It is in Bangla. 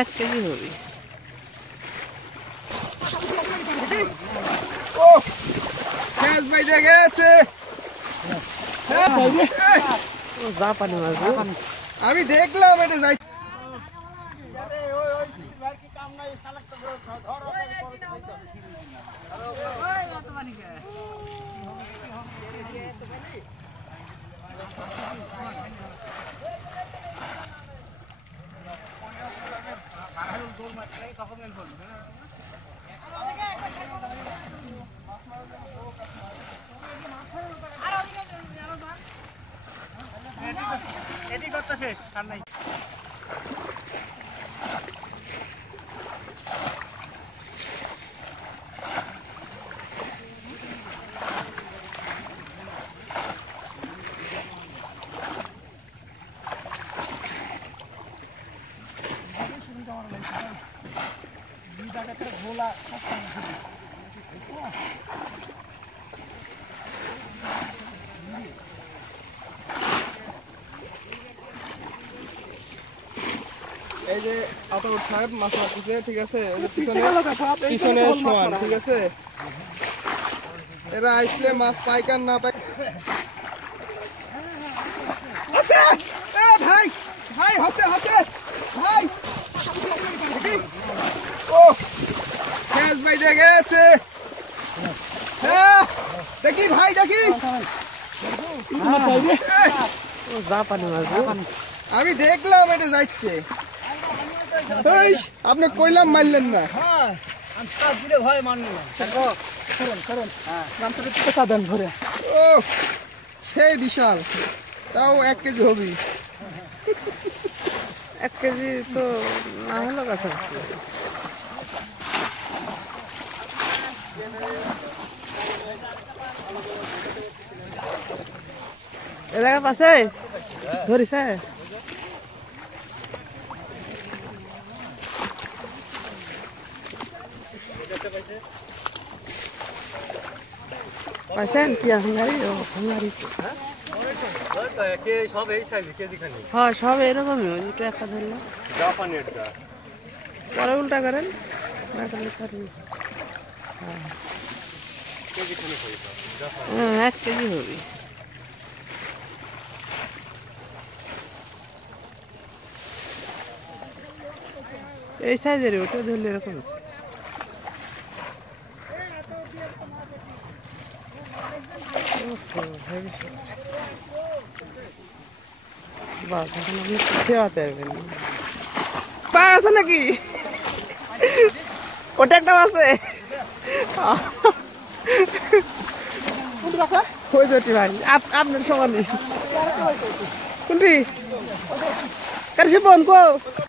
এক কেজি হবে। ও গ্যাস বাইরে গেছে। জাপানি মাছ। আমি দেখলাম এটা যাই। এটি করতে শেষ আর নাই। এই যে আতাউর সাহেব মাছ মারতেছে, ঠিক আছে? পিছনে সমান, ঠিক আছে? এরা আসলে মাছ পাইকার না পাই। ভাই ভাই হতে হতে ভাই, ও গ্যাস বাইরে গেছে। দেখি ভাই দেখি, জাপানি মাছ। আমি দেখলাম এটা যাচ্ছে। আপনি কইলাম মারলেন না। ও সেই বিশাল, তাও 1 কেজি হবি। 1 কেজি তো না হলো কাছে। এলাকা পাশে ধরিস? পাইছেন কি হাঙ্গারি? ও হাঙ্গারি হ্যাঁ, সব এরকমই। ওই দুটো একটা ধরলাম, পরে উল্টা করেন না করলে পারবি। হ্যাঁ 1 কেজি হবে। এই সাইজের ওটা ধরলে এরকম আছে। বাস এখন আপনি সেবাতে পারবেন। পা আছে নাকি? ওটা একটা আছে। ওই দুটি ভাই আপনার সমানই। কোনটি কার সে বোন কো?